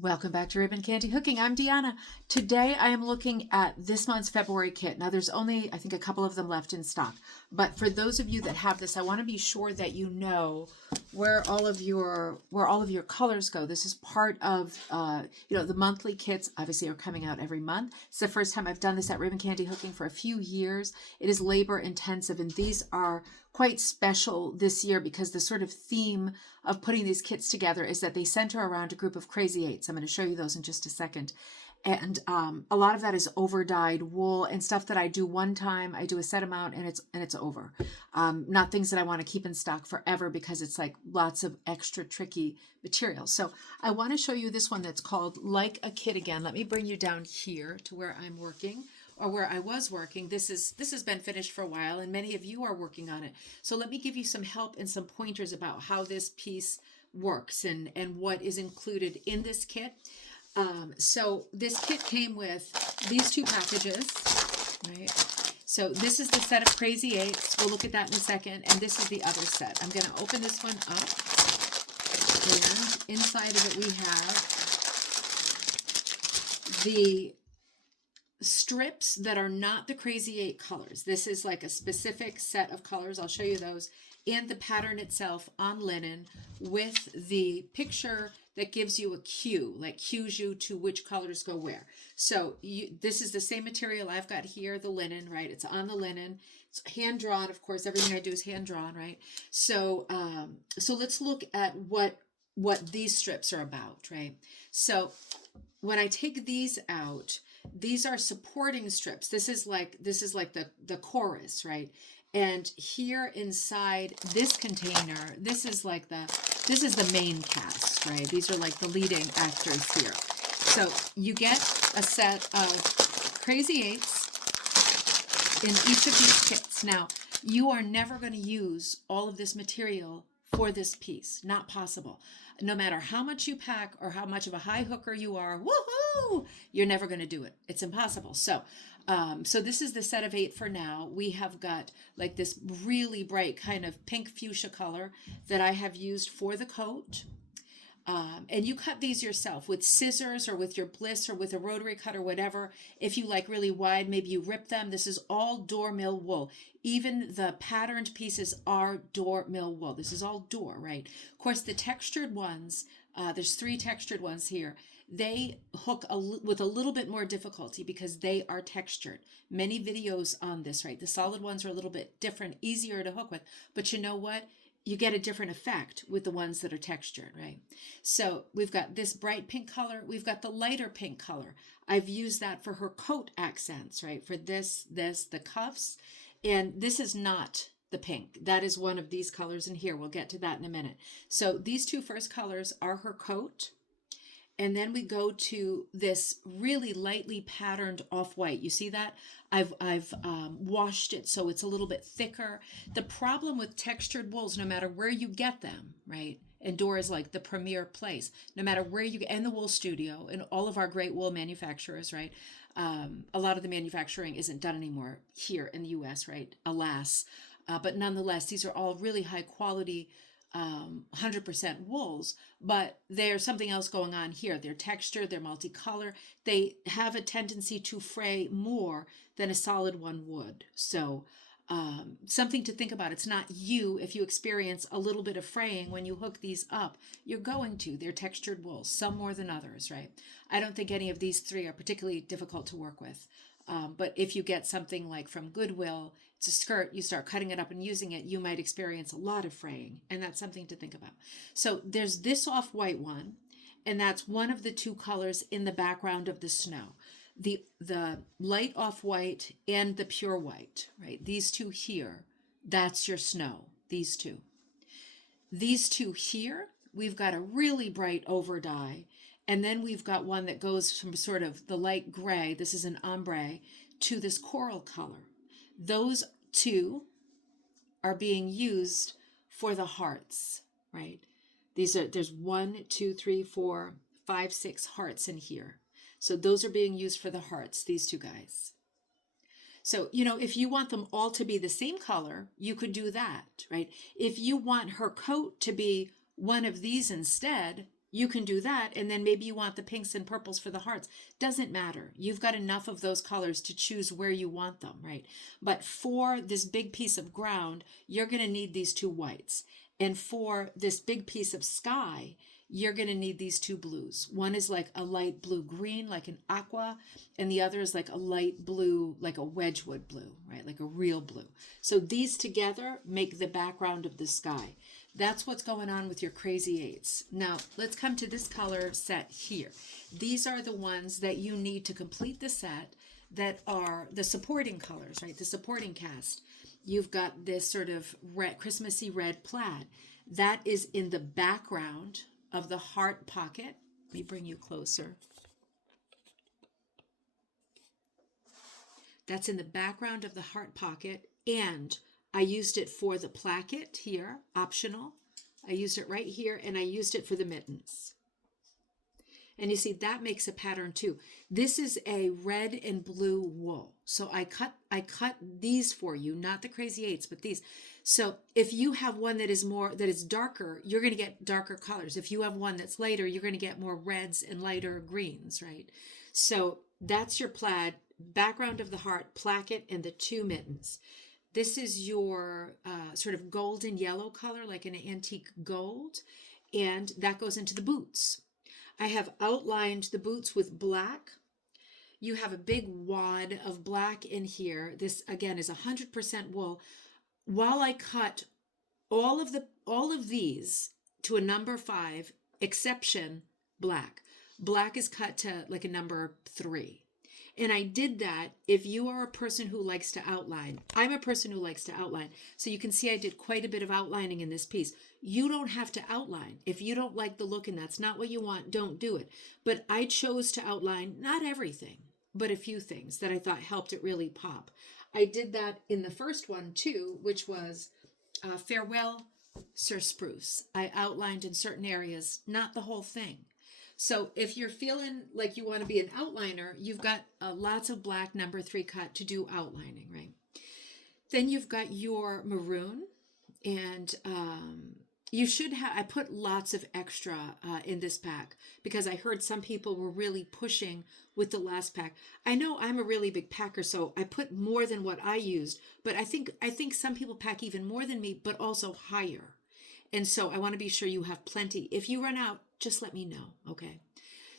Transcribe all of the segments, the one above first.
Welcome back to Ribbon Candy Hooking. I'm Deanna. Today I am looking at this month's February kit. Now there's only, I think, a couple of them left in stock. But for those of you that have this, I want to be sure that you know where all of your colors go. This is part of the monthly kits obviously are coming out every month. It's the first time I've done this at Ribbon Candy Hooking for a few years. It is labor intensive, and these are quite special this year because the sort of theme of putting these kits together is that they center around a group of crazy eights. I'm going to show you those in just a second. And a lot of that is over dyed wool and stuff that I do one time. I do a set amount and it's over. Not things that I want to keep in stock forever because it's like lots of extra tricky materials. So I want to show you this one that's called Like a Kid Again. Let me bring you down here to where I'm working, or where I was working. This has been finished for a while, and many of you are working on it. So let me give you some help and some pointers about how this piece works and what is included in this kit. So this kit came with these two packages, right? So this is the set of Crazy Eights. We'll look at that in a second. And this is the other set. I'm going to open this one up. And inside of it we have the strips that are not the Crazy Eight colors. This is like a specific set of colors. I'll show you those. And the pattern itself on linen with the picture that gives you a cue, like cues you to which colors go where. So this is the same material I've got here, the linen, right? It's on the linen. It's hand drawn, of course. Everything I do is hand drawn, right? So so let's look at what these strips are about, right? So when I take these out, these are supporting strips. This is like the chorus, right? And here inside this container, this is the main cast, right? These are like the leading actors here. So you get a set of Crazy Eights in each of these kits. Now, you are never going to use all of this material for this piece. Not possible. No matter how much you pack or how much of a high hooker you are, woohoo, you're never going to do it. It's impossible. So this is the set of 8 for now. We have got like this really bright kind of pink fuchsia color that I have used for the coat. And you cut these yourself with scissors or with your bliss or with a rotary cutter, whatever. If you like really wide, maybe you rip them. This is all door mill wool. Even the patterned pieces are door mill wool. This is all door, right? Of course, the textured ones, there's 3 textured ones here. They hook with a little bit more difficulty because they are textured. Many videos on this, right? The solid ones are a little bit different, easier to hook with. But you know what? You get a different effect with the ones that are textured, right? So we've got this bright pink color. We've got the lighter pink color. I've used that for her coat accents, right? For the cuffs. And this is not the pink. That is one of these colors in here. We'll get to that in a minute. So these 2 first colors are her coat. And then we go to this really lightly patterned off-white. You see that? I've washed it so it's a little bit thicker. The problem with textured wools, no matter where you get them, right? And Door is like the premier place. No matter where you get, and the Wool Studio, and all of our great wool manufacturers, right? A lot of the manufacturing isn't done anymore here in the U.S., right? Alas. But nonetheless, these are all really high quality 100% wools, but there's something else going on here. They're textured, they're multicolor. They have a tendency to fray more than a solid one would. So something to think about. It's not you. If you experience a little bit of fraying when you hook these up, you're going to. They're textured wools, some more than others, right? I don't think any of these 3 are particularly difficult to work with. But if you get something like from Goodwill, it's a skirt, you start cutting it up and using it, you might experience a lot of fraying, and that's something to think about. So there's this off-white one, and that's one of the 2 colors in the background of the snow. The light off-white and the pure white, right? These 2 here, that's your snow, these 2. These 2 here, we've got a really bright over dye, and then we've got one that goes from sort of the light gray, this is an ombre, to this coral color. Those 2 are being used for the hearts, right? There's 1, 2, 3, 4, 5, 6 hearts in here. So those are being used for the hearts, these 2 guys. So, if you want them all to be the same color, you could do that, right? If you want her coat to be one of these instead, you can do that. And then maybe you want the pinks and purples for the hearts. Doesn't matter. You've got enough of those colors to choose where you want them, right? But for this big piece of ground, you're going to need these two whites. And for this big piece of sky, you're going to need these two blues. One is like a light blue green, like an aqua, and the other is like a light blue, like a Wedgwood blue, right? Like a real blue. So these together make the background of the sky. That's what's going on with your crazy eights. Now, let's come to this color set here. These are the ones that you need to complete the set that are the supporting colors, right? The supporting cast. You've got this sort of red, Christmassy red plaid. That is in the background of the heart pocket. Let me bring you closer. That's in the background of the heart pocket, and I used it for the placket here, optional. I used it right here, and I used it for the mittens. And you see, that makes a pattern too. This is a red and blue wool. So I cut these for you, not the crazy eights, but these. So if you have one that is darker, you're going to get darker colors. If you have one that's lighter, you're going to get more reds and lighter greens, right? So that's your plaid, background of the heart, placket, and the two mittens. This is your sort of golden yellow color, like an antique gold, and that goes into the boots. I have outlined the boots with black. You have a big wad of black in here. This, again, is 100% wool. While I cut all of these to a number 5, exception black. Black is cut to like a number 3. And I did that if you are a person who likes to outline. I'm a person who likes to outline. So you can see I did quite a bit of outlining in this piece. You don't have to outline. If you don't like the look and that's not what you want, don't do it. But I chose to outline not everything, but a few things that I thought helped it really pop. I did that in the first one too, which was Farewell, Sir Spruce. I outlined in certain areas, not the whole thing. So if you're feeling like you want to be an outliner, you've got lots of black number 3 cut to do outlining, right? Then you've got your maroon, and you should have, I put lots of extra in this pack because I heard some people were really pushing with the last pack. I know I'm a really big packer, so I put more than what I used, but I think some people pack even more than me, but also higher. And so I want to be sure you have plenty. If you run out, just let me know, okay?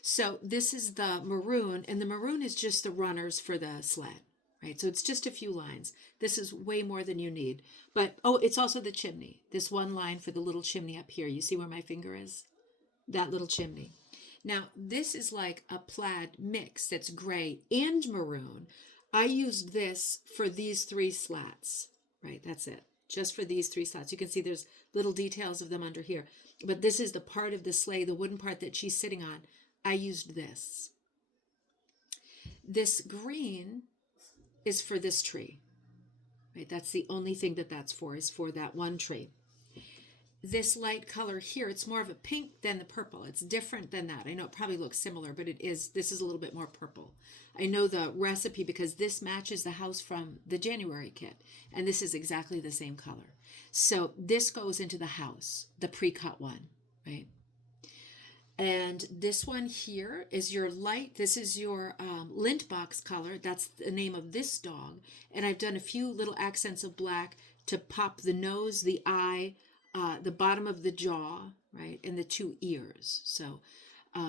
So this is the maroon, and the maroon is just the runners for the sled, right? So it's just a few lines. This is way more than you need. But, oh, it's also the chimney. This one line for the little chimney up here. You see where my finger is? That little chimney. Now, this is like a plaid mix that's gray and maroon. I used this for these 3 slats, right? That's it. Just for these 3 slats. You can see there's little details of them under here. But this is the part of the sleigh, the wooden part that she's sitting on. I used this. This green is for this tree, right? That's the only thing that's for, is for that one tree. This light color here, it's more of a pink than the purple. It's different than that. I know it probably looks similar, but this is a little bit more purple. I know the recipe because this matches the house from the January kit, and this is exactly the same color. So this goes into the house, the pre-cut one, right? And this one here is your light. This is your lint box color. That's the name of this dog. And I've done a few little accents of black to pop the nose, the eye, the bottom of the jaw, right? And the 2 ears. So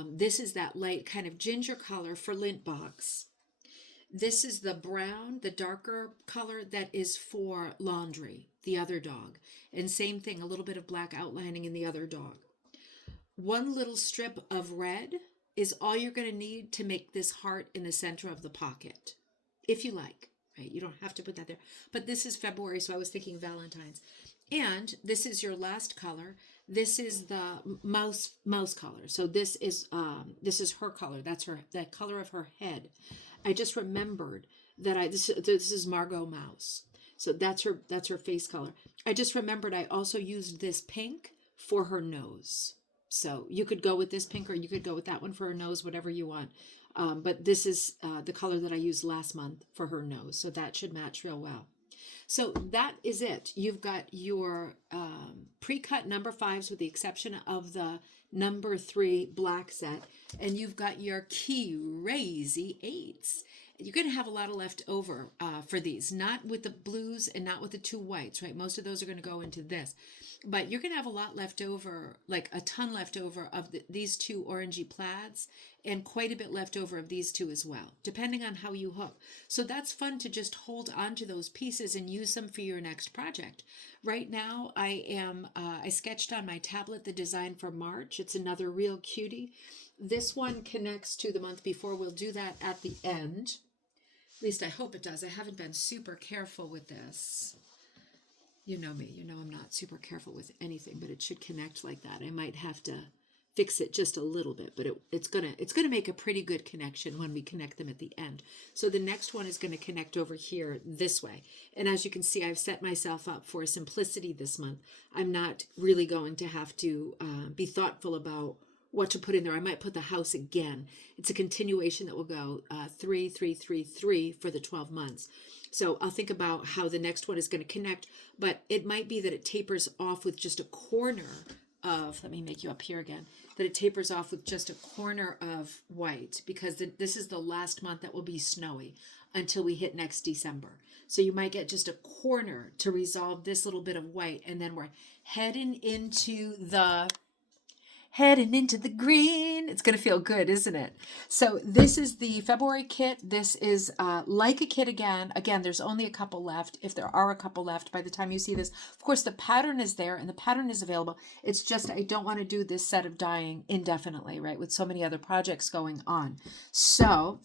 this is that light kind of ginger color for lint box. This is the brown, the darker color that is for laundry, the other dog. And same thing, a little bit of black outlining in the other dog. One little strip of red is all you're going to need to make this heart in the center of the pocket, if you like, right? You don't have to put that there. But this is February, so I was thinking Valentine's. And this is your last color. This is the mouse color. So this is her color. That's the color of her head. I just remembered that this is Margot Mouse. So that's her face color. I just remembered I also used this pink for her nose. So you could go with this pink or you could go with that one for her nose, whatever you want. But this is the color that I used last month for her nose. So that should match real well. So that is it. You've got your pre-cut number 5s with the exception of the number 3 black set, and you've got your crazy 8s. You're going to have a lot of left over for these, not with the blues and not with the 2 whites, right? Most of those are going to go into this, but you're going to have a lot left over, like a ton left over of these 2 orangey plaids, and quite a bit left over of these 2 as well, depending on how you hook. So that's fun to just hold on to those pieces and use them for your next project. Right now, I sketched on my tablet the design for March. It's another real cutie. This one connects to the month before. We'll do that at the end. At least I hope it does. I haven't been super careful with this. You know me, you know I'm not super careful with anything, but it should connect like that. I might have to fix it just a little bit, but it's gonna make a pretty good connection when we connect them at the end. So the next one is going to connect over here this way. And as you can see, I've set myself up for simplicity this month. I'm not really going to have to be thoughtful about what to put in there. I might put the house again. It's a continuation that will go 3, 3, 3, 3 for the 12 months. So I'll think about how the next one is going to connect, but it might be that it tapers off with just a corner of, let me make you up here again, that it tapers off with just a corner of white, because this is the last month that will be snowy until we hit next December. So you might get just a corner to resolve this little bit of white, and then we're heading into the green. It's going to feel good, isn't it? So this is the February kit. This is Lika kit again. Again, there's only a couple left. If there are a couple left by the time you see this, of course, the pattern is there and the pattern is available. It's just I don't want to do this set of dyeing indefinitely, right, with so many other projects going on. So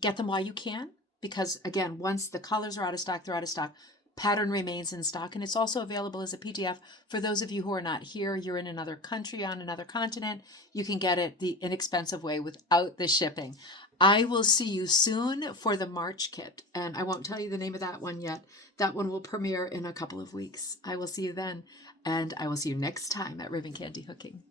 get them while you can, because, again, once the colors are out of stock, they're out of stock. Pattern remains in stock, and it's also available as a PDF for those of you who are not here. You're in another country, on another continent. You can get it the inexpensive way without the shipping. I will see you soon for the March kit, and I won't tell you the name of that one yet. That one will premiere in a couple of weeks. I will see you then, and I will see you next time at Ribbon Candy Hooking.